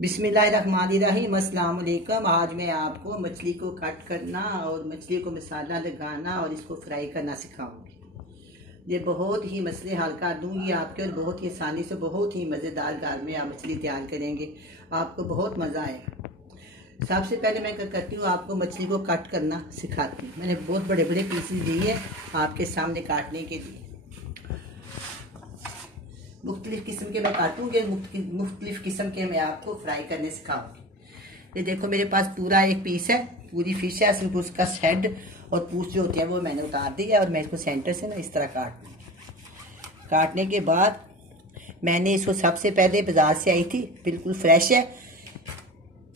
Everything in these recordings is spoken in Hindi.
बिस्मिल्लाहिर्रहमानिर्रहीम। अस्सलाम वालेकुम। आज मैं आपको मछली को कट करना और मछली को मसाला लगाना और इसको फ्राई करना सिखाऊंगी। ये बहुत ही मसले हल कर दूंगी आपके और बहुत ही आसानी से बहुत ही मज़ेदार घर में आप मछली तैयार करेंगे, आपको बहुत मज़ा आएगा। सबसे पहले मैं क्या करती हूँ, आपको मछली को कट करना सिखाती हूँ। मैंने बहुत बड़े बड़े पीसेस लिए आपके सामने काटने के लिए। मुख्तलिफ किस्म के मैं काटूंगी, मुख्तलिफ किस्म के मैं आपको फ्राई करने सिखाऊंगी। ये देखो मेरे पास पूरा एक पीस है, पूरी फिश है, सिर्फ उसका हेड और पूछ जो होती है वो मैंने उतार दी है और मैं इसको सेंटर से ना इस तरह काटने के बाद मैंने इसको सबसे पहले बाजार से आई थी, बिल्कुल फ्रेश है।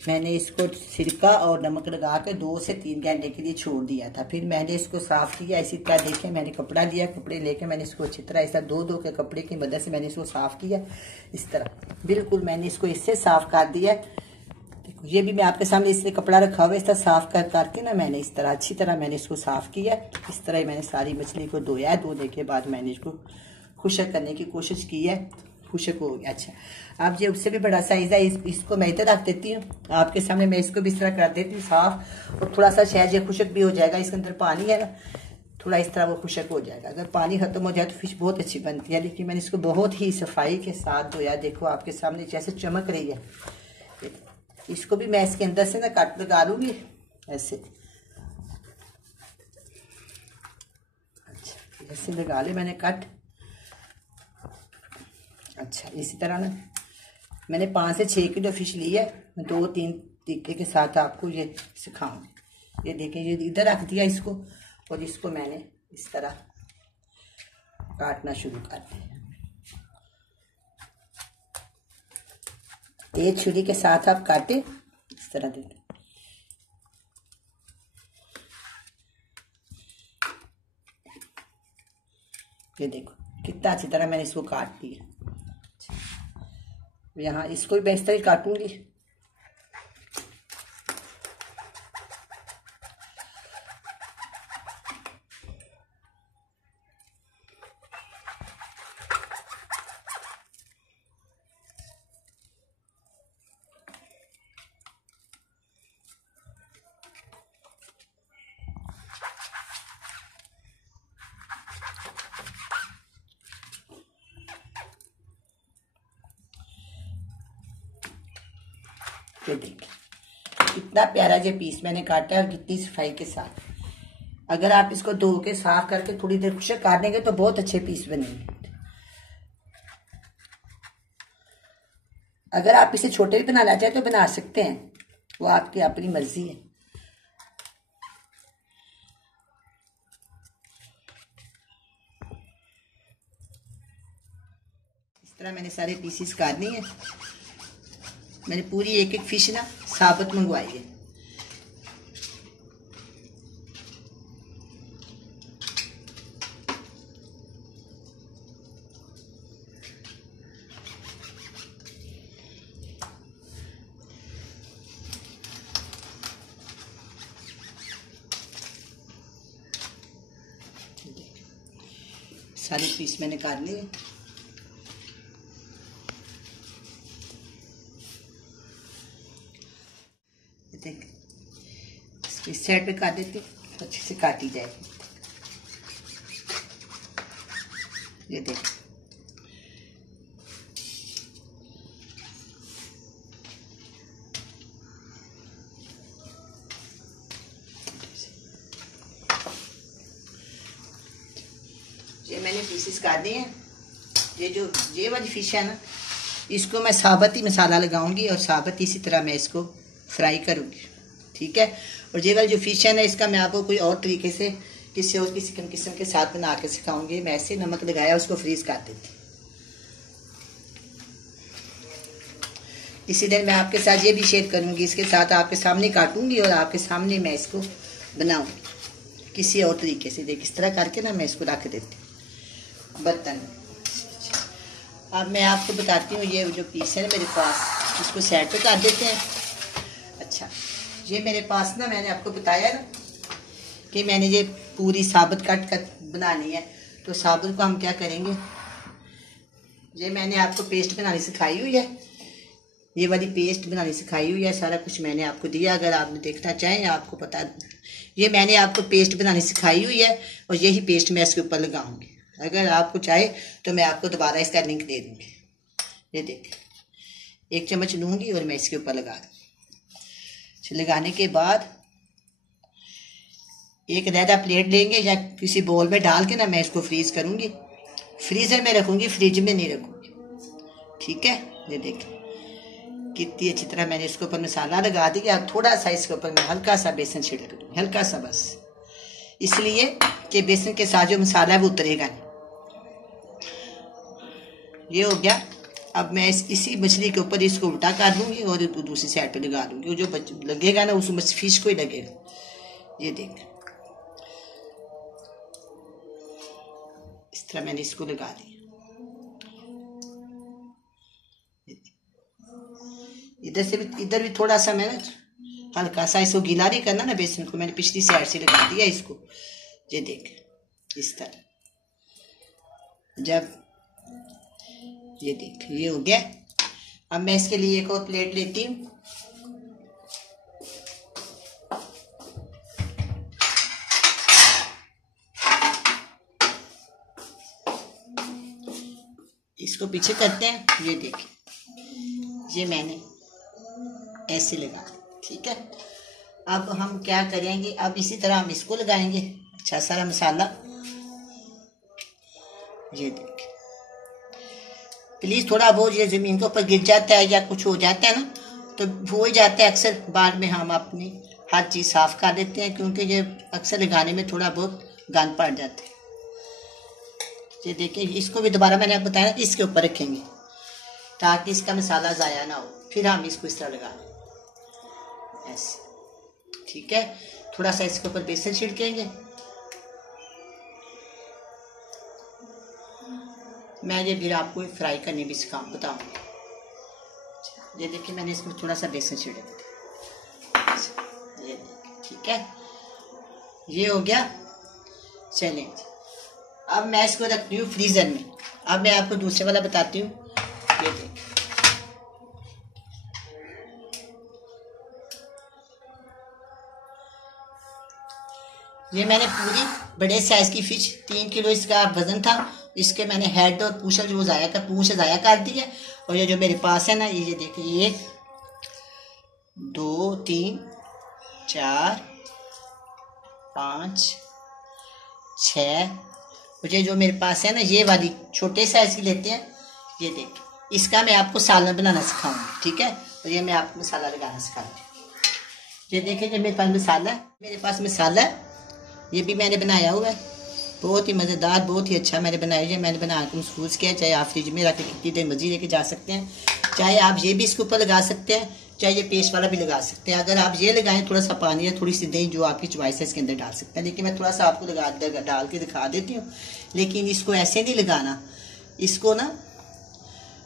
मैंने इसको सिरका और नमक लगा के 2 से 3 घंटे के लिए छोड़ दिया था। फिर मैंने इसको साफ़ किया। इसी तरह देखें, मैंने कपड़ा लिया, कपड़े लेके मैंने इसको अच्छी तरह ऐसा दो के कपड़े की मदद से मैंने इसको साफ़ किया। इस तरह बिल्कुल मैंने इसको इससे साफ़ कर दिया। देखो ये भी मैं आपके सामने इसलिए कपड़ा रखा हुआ है, इस तरह साफ़ करके ना मैंने इस तरह अच्छी तरह मैंने इसको साफ़ किया। इस तरह ही मैंने सारी मछली को धोया है। धोने के बाद मैंने इसको खुशक करने की कोशिश की है, खुशक हो गया। अच्छा, अब ये उससे भी बड़ा साइज है, इसको मैं इधर रख देती हूँ आपके सामने। मैं इसको भी इस तरह कर देती हूँ साफ, और थोड़ा सा शायद ये खुशक भी हो जाएगा। इसके अंदर पानी है ना, थोड़ा इस तरह वो खुशक हो जाएगा। अगर पानी खत्म हो जाए तो फिश बहुत अच्छी बनती है, लेकिन मैंने इसको बहुत ही सफाई के साथ धोया। देखो आपके सामने जैसे चमक रही है। इसको भी मैं इसके अंदर से ना कट लगा लूंगी ऐसे। अच्छा, ऐसे लगा ले मैंने कट। अच्छा, इसी तरह ना मैंने 5 से 6 किलो फिश ली है। मैं 2-3 तरीके के साथ आपको ये सिखाऊंगी। ये देखें, ये इधर रख दिया इसको और इसको मैंने इस तरह काटना शुरू कर दिया। तेज छुरी के साथ आप काटे इस तरह देखें। ये देखो कितना अच्छी तरह मैंने इसको काट दिया। यहाँ इसको भी मैं इस तरह काटूंगी। ये देखिए कितना प्यारा ये पीस मैंने काटा है और कितनी सफाई के साथ। अगर आप इसको धो के साफ करके थोड़ी देर खुशक कर देंगे तो बहुत अच्छे पीस बनेंगे। अगर आप इसे छोटे भी बनाना चाहें तो बना सकते हैं, वो आपकी अपनी मर्जी है। इस तरह मैंने सारे पीसेस काटने हैं। मैंने पूरी एक फिश ना साबुत मंगवाई है। सारे पीस मैंने काट लिए। इस साइड पे काट देती हूँ, अच्छे से काटी जाएगी। ये देख, ये मैंने पीसेस काट दिए हैं। ये वाली फिश है ना, इसको मैं साबुत ही मसाला लगाऊंगी और साबुत इसी तरह मैं इसको फ्राई करूंगी, ठीक है। और ये वाली जो फिश है ना, इसका मैं आपको कोई और तरीके से किसी और किस्म के साथ बना के सिखाऊंगी। मैं ऐसे नमक लगाया उसको फ्रीज कर देती। इसी दिन मैं आपके साथ ये भी शेयर करूंगी, इसके साथ आपके सामने काटूंगी और आपके सामने मैं इसको बनाऊंगी किसी और तरीके से। देख इस तरह करके ना मैं इसको रख देती हूँ बर्तन में। अब मैं आपको बताती हूँ, ये जो पीस है ना मेरे पास, इसको साइड पे कर देते हैं। अच्छा, ये मेरे पास ना मैंने आपको बताया ना कि मैंने ये पूरी साबुत कट बनानी है। तो साबुत को हम क्या करेंगे, ये मैंने आपको पेस्ट बनानी सिखाई हुई है। ये वाली पेस्ट बनानी सिखाई हुई है, सारा कुछ मैंने आपको दिया। अगर आपने देखना चाहें आपको पता, ये मैंने आपको पेस्ट बनानी सिखाई हुई है और यही पेस्ट मैं इसके ऊपर लगाऊंगी। अगर आपको चाहे तो मैं आपको दोबारा इसका लिंक दे दूंगी। ये देख, 1 चम्मच लूँगी और मैं इसके ऊपर लगा दूँगी। लगाने के बाद एक लहदा प्लेट लेंगे या किसी बोल में डाल के ना मैं इसको फ्रीज करूँगी। फ्रीज़र में रखूँगी, फ्रिज में नहीं रखूँगी। ठीक है, ये देखिए कितनी अच्छी तरह मैंने इसके ऊपर मसाला लगा दिया। थोड़ा सा इसके ऊपर मैं हल्का सा बेसन छिड़क दूँगी, हल्का सा बस, इसलिए कि बेसन के साथ जो मसाला है वो उतरेगा नहीं। ये हो गया। अब मैं इसी मछली के ऊपर इसको उल्टा कर दूँगी और दूसरी साइड पे लगा दूँगी। वो जो लगेगा ना उस फिश को ही लगेगा। ये देख, इस तरह मैंने इसको लगा दिया। इधर भी थोड़ा सा मैंने हल्का सा इसको गीला नहीं करना ना बेसन को, मैंने पिछली साइड से लगा दिया इसको। ये देख इस तरह। जब ये देख ये हो गया। अब मैं इसके लिए एक और प्लेट लेती हूँ। इसको पीछे करते हैं। ये देखिए, ये मैंने ऐसे लगा, ठीक है। अब हम क्या करेंगे, अब इसी तरह हम इसको लगाएंगे अच्छा सारा मसाला। ये देखिए, प्लीज थोड़ा बहुत ये जमीन के ऊपर गिर जाता है या कुछ हो जाता है ना तो हो ही जाता है अक्सर। बाद में हम अपनी हर चीज़ साफ कर देते हैं क्योंकि ये अक्सर लगाने में थोड़ा बहुत गंद पड़ जाता है। ये देखिए, इसको भी दोबारा मैंने आपको बताया इसके ऊपर रखेंगे ताकि इसका मसाला ज़ाया ना हो। फिर हम इसको इस तरह लगा लें ऐसे, ठीक है। थोड़ा सा इसके ऊपर बेसन छिड़केंगे। मैं ये फिर आपको फ्राई करने भी बताऊँगी। ये देखिए, मैंने इसमें थोड़ा सा बेसन छिड़क दिया, ये ठीक है। ये हो गया। चलें, अब मैं इसको रखती हूँ फ्रीजर में। अब मैं आपको दूसरे वाला बताती हूँ। ये देखिए, ये मैंने पूरी बड़े साइज की फिश 3 किलो इसका वजन था। इसके मैंने हेड और पूछ जो पूछ ज़ाया कर दी है। और ये जो मेरे पास है ना, ये देखिए 1 2 3 4 5 6। मुझे जो मेरे पास है ना ये वाली छोटे साइज की लेते हैं। ये देखिए, इसका मैं आपको सालन बनाना सिखाऊंगी, ठीक है। और ये मैं आपको मसाला लगाना सिखाऊंगी। ये देखिए, ये मेरे पास मसाला है, ये भी मैंने बनाया हुआ है। बहुत ही मज़ेदार, बहुत ही अच्छा मैंने बनाया है। मैंने बना के महफूज किया। चाहे आप फ्रिज में रख के कितनी देर मर्जी लेके जा सकते हैं। चाहे आप ये भी इसके ऊपर लगा सकते हैं, चाहे ये पेस्ट वाला भी लगा सकते हैं। अगर आप ये लगाएं, थोड़ा सा पानी या थोड़ी सी दही जो आपकी चॉइस है इसके अंदर डाल सकते हैं। लेकिन मैं थोड़ा सा आपको डाल के दिखा देती हूँ। लेकिन इसको ऐसे नहीं लगाना, इसको ना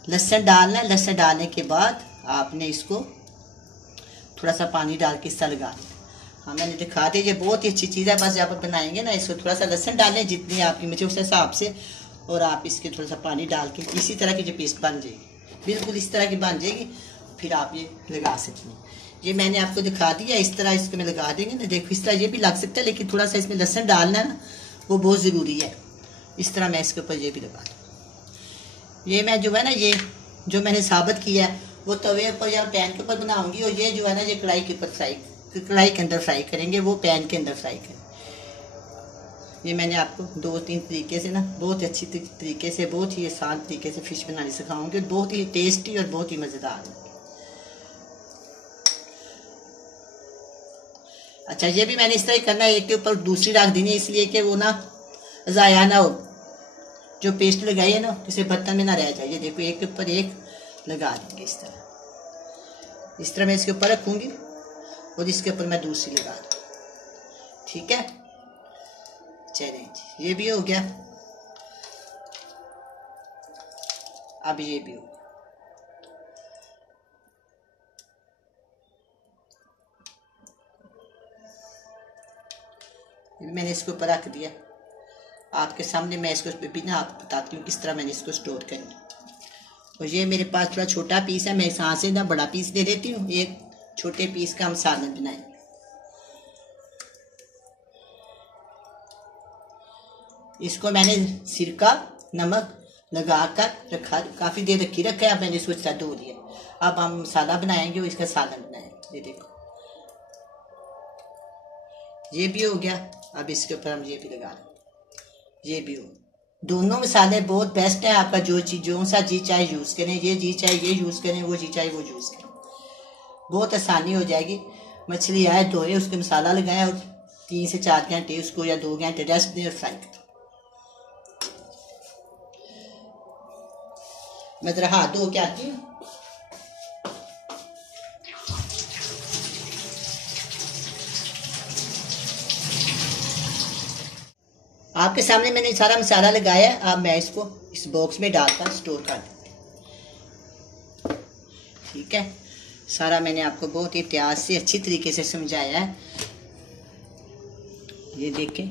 लहसुन डालना है। लहसुन डालने के बाद आपने इसको थोड़ा सा पानी डाल के इसका लगा देना। हाँ, मैंने दिखा दी। ये बहुत ही अच्छी चीज़ है। बस जब आप बनाएंगे ना, इसको थोड़ा सा लहसुन डालें जितनी आपकी मिर्ची उस हिसाब से, और आप इसके थोड़ा सा पानी डाल के इसी तरह की जो पेस्ट बन जाएगी, बिल्कुल इस तरह की बन जाएगी। फिर आप ये लगा सकते हैं। ये मैंने आपको दिखा दिया। इस तरह इसको मैं लगा देंगे ना, देखो इस तरह ये भी लग सकता है, लेकिन थोड़ा सा इसमें लहसुन डालना है ना, वो बहुत ज़रूरी है। इस तरह मैं इसके ऊपर ये भी लगा दूँ। ये मैं जो है ना, ये जो मैंने साबित किया है वो तवे पर या पैन के ऊपर बनाऊंगी। और ये जो है ना, ये कढ़ाई के ऊपर कढ़ाई के अंदर फ्राई करेंगे, वो पैन के अंदर फ्राई करेंगे। ये मैंने आपको 2-3 तरीके से ना, बहुत अच्छी तरीके से, बहुत ही आसान तरीके से फिश बनानी सिखाऊंगी। बहुत ही टेस्टी और बहुत ही मज़ेदार। अच्छा, ये भी मैंने इस तरह करना है, एक के ऊपर दूसरी रख देनी है, इसलिए कि वो ना ज़ाया ना हो। जो पेस्ट लगाई है ना, किसी बर्तन में ना रह जाए। ये देखो, एक के ऊपर एक लगा देंगे इस तरह मैं इसके ऊपर रखूँगी और इसके ऊपर मैं दूसरी लगा दूँ, ठीक है। चलें जी, ये भी हो गया। अब ये भी हो गया। मैंने इसके ऊपर रख दिया आपके सामने। मैं इसको बिना आप बताती हूँ किस तरह मैंने इसको स्टोर करना। और ये मेरे पास थोड़ा छोटा पीस है, मैं इस हाथ से ना बड़ा पीस दे देती हूँ। एक छोटे पीस का हम सालन बनाएंगे। इसको मैंने सिरका नमक लगा कर रखा, काफ़ी देर रखा है। अब मैंने इसको अच्छा धो लिया। अब हम मसाला बनाएंगे और इसका सालन बनाएंगे। ये देखो ये भी हो गया। अब इसके ऊपर हम ये भी लगा लें। ये भी हो। दोनों मसाले बहुत बेस्ट है। आपका जो सा जी चाहे यूज़ करें, ये जी चाहे ये यूज़ करें, वो जी चाहे वो यूज़ करें, बहुत आसानी हो जाएगी। मछली आए धोए, उसके मसाला लगाएं और 3 से 4 घंटे उसको या 2 घंटे रेस्ट दें और फ्राई करें। मैं ज़रा हाथ धो के आती हूँ। आपके सामने मैंने सारा मसाला लगाया। अब मैं इसको इस बॉक्स में डालकर स्टोर कर देती हूँ। ठीक है, सारा मैंने आपको बहुत ही प्यार से अच्छी तरीके से समझाया है। ये देखें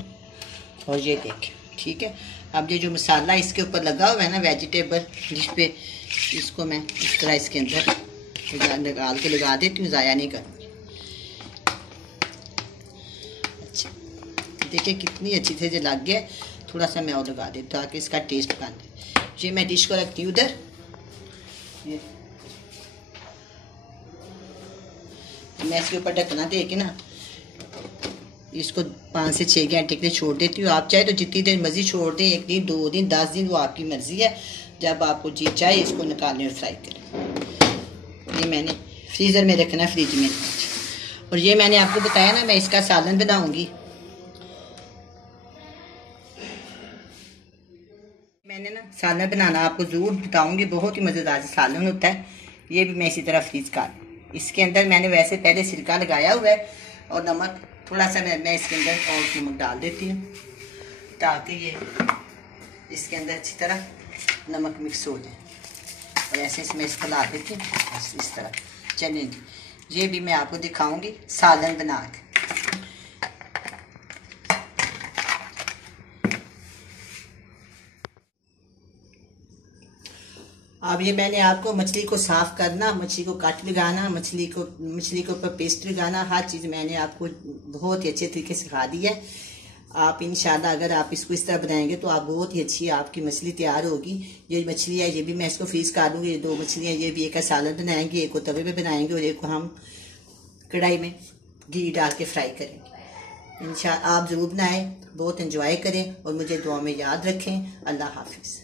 और ये देखें। ठीक है, अब ये जो मसाला इसके ऊपर लगा हुआ है ना वेजिटेबल, जिस पे इसको मैं इस तरह इसके अंदर निकाल के लगा देती हूँ, ज़ाया नहीं करूँगी। अच्छा देखिए कितनी अच्छी से जो लग गया। थोड़ा सा मैं और लगा देती हूँ ताकि इसका टेस्ट बन जाए। ये मैं डिश को रखती हूँ उधर। ये मैं इसके ऊपर ढकना दे के ना इसको 5 से 6 घंटे के लिए छोड़ देती हूँ। आप चाहे तो जितनी देर मर्जी छोड़ दें, 1 दिन 2 दिन 10 दिन, वो आपकी मर्जी है। जब आपको जी चाहे इसको निकालें और फ्राई करें। ये मैंने फ्रीज़र में रखना है, फ्रिज में। और ये मैंने आपको बताया ना मैं इसका सालन बनाऊंगी। मैंने ना सालन बनाना आपको ज़रूर बताऊंगी, बहुत ही मज़ेदार सालन होता है। ये भी मैं इसी तरह फ्रीज कर, इसके अंदर मैंने वैसे पहले सिरका लगाया हुआ है और नमक थोड़ा सा मैं इसके अंदर और नमक डाल देती हूँ ताकि ये इसके अंदर अच्छी तरह नमक मिक्स हो जाए। और ऐसे इसमें इसको ला देती हूँ बस इस तरह। चलिए ये भी मैं आपको दिखाऊंगी सालन बना के। अब ये मैंने आपको मछली को साफ करना, मछली को काट लगाना, मछली के ऊपर पेस्ट लगाना, हर चीज़ मैंने आपको बहुत ही अच्छे तरीके से सिखा दी है। आप इंशाल्लाह अगर आप इसको इस तरह बनाएंगे तो आप बहुत ही अच्छी आपकी मछली तैयार होगी। ये मछली है, ये भी मैं इसको फ्रीज कर दूँगी। ये 2 मछलियाँ, ये भी एक का सालन बनाएंगे, एक को तवे पे बनाएंगे और एक को हम कढ़ाई में घी डाल के फ्राई करेंगे। इंशाल्लाह आप ज़रूर बनाएं, बहुत इंजॉय करें और मुझे दुआ में याद रखें। अल्लाह हाफिज़।